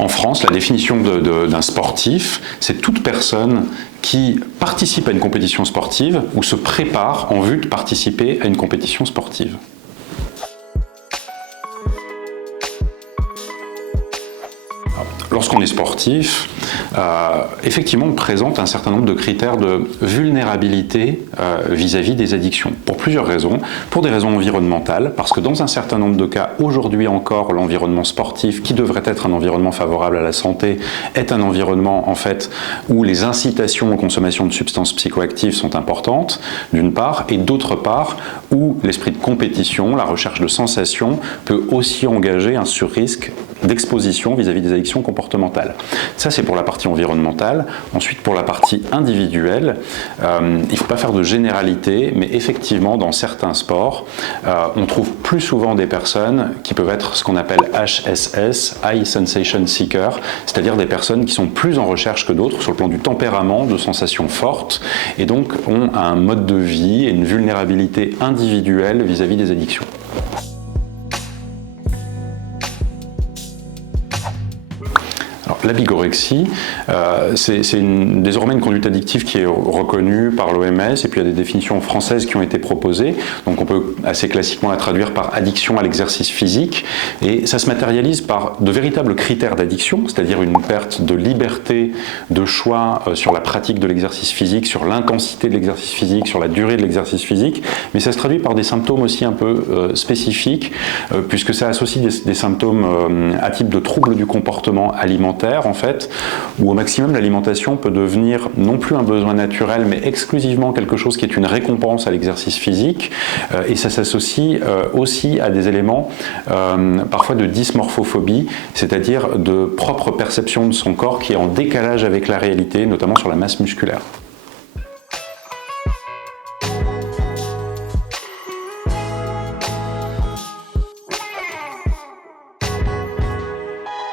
En France, la définition d'un sportif, c'est toute personne qui participe à une compétition sportive ou se prépare en vue de participer à une compétition sportive. Lorsqu'on est sportif, effectivement, on présente un certain nombre de critères de vulnérabilité vis-à-vis des addictions, pour plusieurs raisons. Pour des raisons environnementales, parce que dans un certain nombre de cas, aujourd'hui encore, l'environnement sportif, qui devrait être un environnement favorable à la santé, est un environnement, en fait, où les incitations aux consommations de substances psychoactives sont importantes, d'une part, et d'autre part, où l'esprit de compétition, la recherche de sensations, peut aussi engager un surrisque d'exposition vis-à-vis des addictions comportementales. Ça, c'est pour la partie environnementale. Ensuite, pour la partie individuelle, il ne faut pas faire de généralité, mais effectivement, dans certains sports, on trouve plus souvent des personnes qui peuvent être ce qu'on appelle HSS, High Sensation Seeker, c'est-à-dire des personnes qui sont plus en recherche que d'autres sur le plan du tempérament, de sensations fortes, et donc ont un mode de vie et une vulnérabilité individuelle vis-à-vis des addictions. La bigorexie, c'est désormais une conduite addictive qui est reconnue par l'OMS, et puis il y a des définitions françaises qui ont été proposées. Donc on peut assez classiquement la traduire par addiction à l'exercice physique, et ça se matérialise par de véritables critères d'addiction, c'est-à-dire une perte de liberté de choix sur la pratique de l'exercice physique, sur l'intensité de l'exercice physique, sur la durée de l'exercice physique, mais ça se traduit par des symptômes aussi un peu spécifiques, puisque ça associe des symptômes à type de troubles du comportement alimentaire, en fait, où au maximum l'alimentation peut devenir non plus un besoin naturel, mais exclusivement quelque chose qui est une récompense à l'exercice physique, et ça s'associe aussi à des éléments parfois de dysmorphophobie, c'est-à-dire de propre perception de son corps qui est en décalage avec la réalité, notamment sur la masse musculaire.